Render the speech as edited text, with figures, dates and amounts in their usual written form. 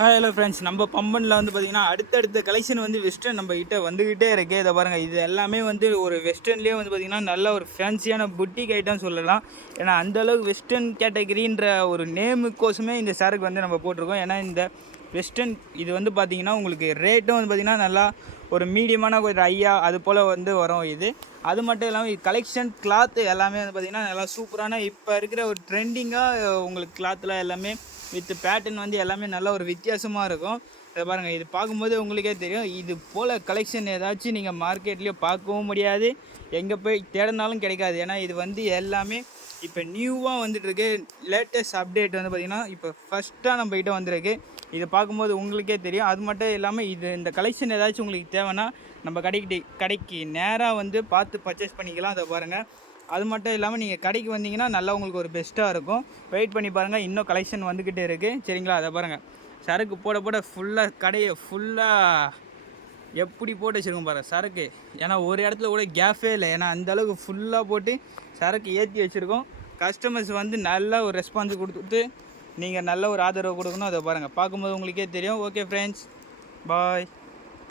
Hello friends, நம்ம பம்பனில் வந்து பார்த்திங்கன்னா அடுத்தடுத்த கலெக்ஷன் வந்து வெஸ்டர்ன் நம்ம கிட்ட வந்துக்கிட்டே இருக்குது. இதை பாருங்கள், இது எல்லாமே வந்து ஒரு வெஸ்டர்ன்லேயே வந்து பார்த்திங்கன்னா நல்ல ஒரு ஃபேன்சியான புட்டிக் ஐட்டம் சொல்லலாம். ஏன்னா அந்தளவுக்கு வெஸ்டர்ன் கேட்டகரின்ற ஒரு நேமுக்கோசமே இந்த சாருக்கு வந்து நம்ம போட்டிருக்கோம். ஏன்னா இந்த வெஸ்டர்ன் இது வந்து பார்த்திங்கன்னா உங்களுக்கு ரேட்டும் வந்து பார்த்திங்கன்னா நல்லா ஒரு மீடியமான ஒரு ஐயா அது போல் வந்து வரும் இது. அது மட்டும் இல்லாமல் இது கலெக்ஷன் கிளாத்து எல்லாமே வந்து பார்த்திங்கன்னா நல்லா சூப்பரான இப்போ இருக்கிற ஒரு ட்ரெண்டிங்காக உங்களுக்கு கிளாத்தில் எல்லாமே வித் பேட்டர்ன் வந்து எல்லாமே நல்ல ஒரு வித்தியாசமாக இருக்கும். இதை பாருங்கள், இது பார்க்கும்போது உங்களுக்கே தெரியும். இது போல் கலெக்ஷன் ஏதாச்சும் நீங்கள் மார்க்கெட்லேயே பார்க்கவும் முடியாது, எங்கே போய் தேடினாலும் கிடைக்காது. ஏன்னா இது வந்து எல்லாமே இப்போ நியூவாக வந்துட்டுருக்கு. லேட்டஸ்ட் அப்டேட் வந்து பார்த்திங்கன்னா இப்போ ஃபஸ்ட்டாக நம்மக்கிட்ட வந்திருக்கு. இதை பார்க்கும்போது உங்களுக்கே தெரியும். அது மட்டும் இல்லாமல் இந்த கலெக்ஷன் ஏதாச்சும் உங்களுக்கு தேவைன்னா நம்ம கடைக்கு நேராக வந்து பார்த்து பர்ச்சேஸ் பண்ணிக்கலாம். அதை பாருங்கள். அது மட்டும் இல்லாமல் நீங்கள் கடைக்கு வந்தீங்கன்னா நல்லா உங்களுக்கு ஒரு பெஸ்ட்டாக இருக்கும். வெயிட் பண்ணி பாருங்கள், இன்னும் கலெக்ஷன் வந்துக்கிட்டே இருக்குது. சரிங்களா? அதை பாருங்கள், சரக்கு போட ஃபுல்லாக கடையை ஃபுல்லாக எப்படி போட்டு வச்சுருக்கோம் பாருங்கள் சரக்கு. ஏன்னா ஒரு இடத்துல கூட கேஃபே இல்லை. ஏன்னா அந்தளவுக்கு ஃபுல்லாக போட்டு சரக்கு ஏற்றி வச்சுருக்கோம். கஸ்டமர்ஸ் வந்து நல்ல ஒரு ரெஸ்பான்ஸ் கொடுத்துட்டு நீங்கள் நல்ல ஒரு ஆதரவு கொடுக்கணும். அதை பாருங்கள், பார்க்கும்போது உங்களுக்கே தெரியும். ஓகே ஃப்ரெண்ட்ஸ், பாய்.